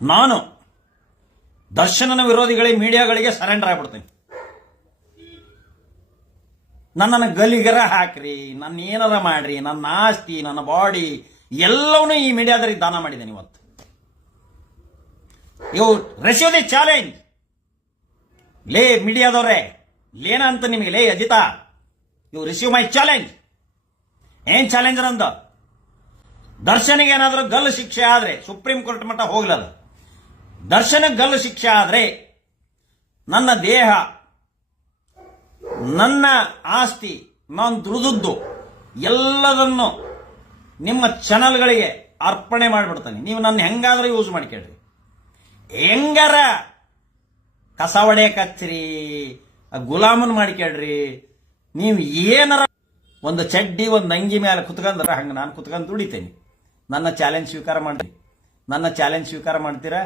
ನಾನು ದರ್ಶನನ ವಿರೋಧಿಗಳಿಗೆ ಮೀಡಿಯಾಗಳಿಗೆ ಸರೆಂಡರ್ ಆಗ್ಬಿಡ್ತೀನಿ. ನನ್ನನ್ನು ಗಲಿಗರ ಹಾಕ್ರಿ, ನನ್ನ ಏನಾರ ಮಾಡ್ರಿ, ನನ್ನ ಆಸ್ತಿ, ನನ್ನ ಬಾಡಿ ಎಲ್ಲವನ್ನೂ ಈ ಮೀಡಿಯಾದವರಿಗೆ ದಾನ ಮಾಡಿದ್ದೇನೆ. ಇವತ್ತು ಇವು ರಿಸೀವ್ ದಿ ಚಾಲೆಂಜ್. ಲೇ ಮೀಡಿಯಾದವ್ರೆ, ಲೇನ ಅಂತ ನಿಮಗೆ, ಲೇ Ajitha, you receive my challenge. ಏನ್ ಚಾಲೆಂಜ್ ಅಂದ? ದರ್ಶನಿಗೆ ಏನಾದರೂ ಗಲ್ಲು ಶಿಕ್ಷೆ ಆದ್ರೆ ಸುಪ್ರೀಂ ಕೋರ್ಟ್ ಮಟ್ಟ ಹೋಗ್ಲದ. ದರ್ಶನಕ್ಕೆ ಗಲ್ಲು ಶಿಕ್ಷೆ ಆದ್ರೆ ನನ್ನ ದೇಹ, ನನ್ನ ಆಸ್ತಿ, ನಾನು ದುಡಿದದ್ದು ಎಲ್ಲದನ್ನು ನಿಮ್ಮ ಚಾನಲ್ಗಳಿಗೆ ಅರ್ಪಣೆ ಮಾಡಿಬಿಡ್ತಾನೆ. ನೀವು ನನ್ನ ಹೆಂಗಾದ್ರೂ ಯೂಸ್ ಮಾಡಿಕೇಳ್ರಿ, ಹೆಂಗಾರ ಕಸ ಹೊಡೆಯಕಚ್ಚಿರಿ, ಗುಲಾಮನ್ ಮಾಡಿಕೇಳ್ರಿ. ನೀವು ಏನಾರ ಒಂದು ಚಡ್ಡಿ ಒಂದು ಅಂಗಿ ಮೇಲೆ ಕುತ್ಕೊಂಡ್ರ ಹಂಗೆ ನಾನು ಕುತ್ಕೊಂಡು ದುಡಿತೇನೆ. ನನ್ನ ಚಾಲೆಂಜ್ ಸ್ವೀಕಾರ ಮಾಡ್ತೀನಿ. ನನ್ನ ಚಾಲೆಂಜ್ ಸ್ವೀಕಾರ ಮಾಡ್ತೀರಾ?